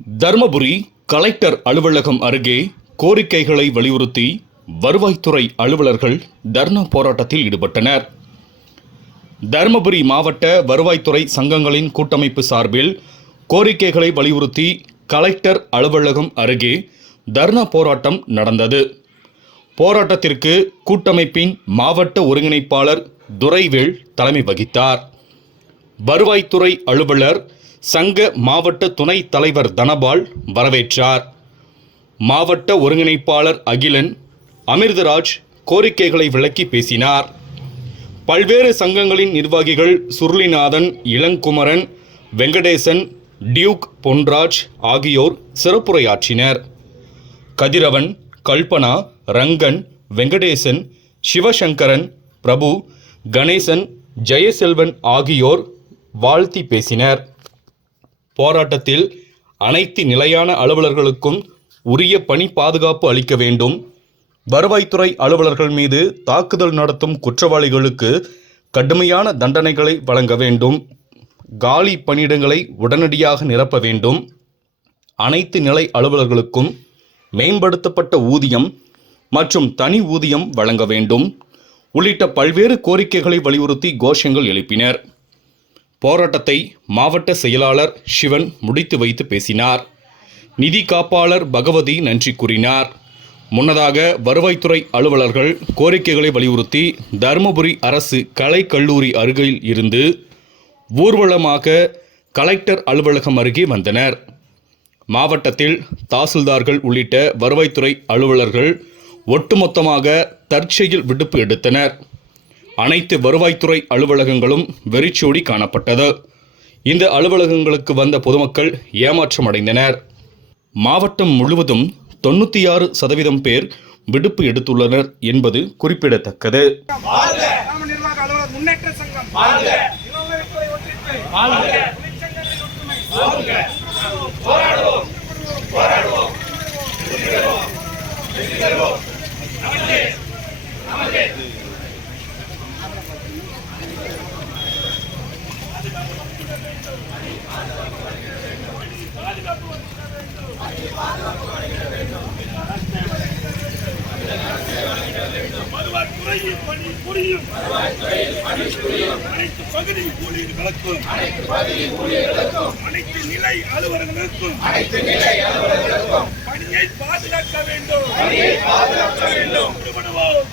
Dharmapuri collector அலுவலகம் அருகே கோரிக்கைகளை வலியுறுத்தி வருவாய்த்துறை அலுவலர்கள் தர்ணா போராட்டத்தில் ஈடுபட்டனர். தர்மபுரி மாவட்ட வருவாய்த்துறை சங்கங்களின் கூட்டமைப்பு சார்பில் கோரிக்கைகளை வலியுறுத்தி கலெக்டர் அலுவலகம் அருகே தர்ணா போராட்டம் நடந்தது. போராட்டத்திற்கு கூட்டமைப்பின் மாவட்ட ஒருங்கிணைப்பாளர் துரைவேல் தலைமை வகித்தார். வருவாய்த்துறை அலுவலர் சங்க மாவட்ட துணைத் தலைவர் தனபால் வரவேற்றார். மாவட்ட ஒருங்கிணைப்பாளர் அகிலன் அமிர்தராஜ் கோரிக்கைகளை விளக்கி பேசினார். பல்வேறு சங்கங்களின் நிர்வாகிகள் சுருளிநாதன், இளங்குமரன், வெங்கடேசன், டியூக் பொன்ராஜ் ஆகியோர் சிறப்புரையாற்றினர். கதிரவன், கல்பனா, ரங்கன், வெங்கடேசன், சிவசங்கரன், பிரபு, கணேசன், ஜெயசெல்வன் ஆகியோர் வாழ்த்தி பேசினர். போராட்டத்தில் அனைத்து நிலையான அலுவலர்களுக்கும் உரிய பணி பாதுகாப்பு அளிக்க வேண்டும், வருவாய்த்துறை அலுவலர்கள் மீது தாக்குதல் நடத்தும் குற்றவாளிகளுக்கு கடுமையான தண்டனைகளை வழங்க வேண்டும், காலி பணியிடங்களை உடனடியாக நிரப்ப வேண்டும், அனைத்து நிலை அலுவலர்களுக்கும் மேம்படுத்தப்பட்ட ஊதியம் மற்றும் தனி ஊதியம் வழங்க வேண்டும் உள்ளிட்ட பல்வேறு கோரிக்கைகளை வலியுறுத்தி கோஷங்கள் எழுப்பினர். போராட்டத்தை மாவட்ட செயலாளர் சிவன் முடித்து வைத்து பேசினார். நிதி காப்பாளர் பகவதி நன்றி கூறினார். முன்னதாக வருவாய்த்துறை அலுவலர்கள் கோரிக்கைகளை வலியுறுத்தி தருமபுரி அரசு கலை கல்லூரி அருகில் இருந்து ஊர்வலமாக கலெக்டர் அலுவலகம் அருகே வந்தனர். மாவட்டத்தில் தாசில்தார்கள் உள்ளிட்ட வருவாய்த்துறை அலுவலர்கள் ஒட்டுமொத்தமாக தற்செயல் விடுப்பு எடுத்தனர். அனைத்து வருவாய்த்துறை அலுவலகங்களும் வெறிச்சோடி காணப்பட்டது. இந்த அலுவலகங்களுக்கு வந்த பொதுமக்கள் ஏமாற்றம் அடைந்தனர். மாவட்டம் முழுவதும் 96% பேர் விடுப்பு எடுத்துள்ளனர் என்பது குறிப்பிடத்தக்கது. அனைத்து பகுதி ஊழியர்களுக்கும் அனைத்து நிலை அலுவலர்களுக்கும் பணியை பாதுகாக்க வேண்டும்.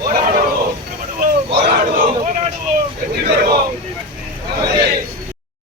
போராடுவோம்.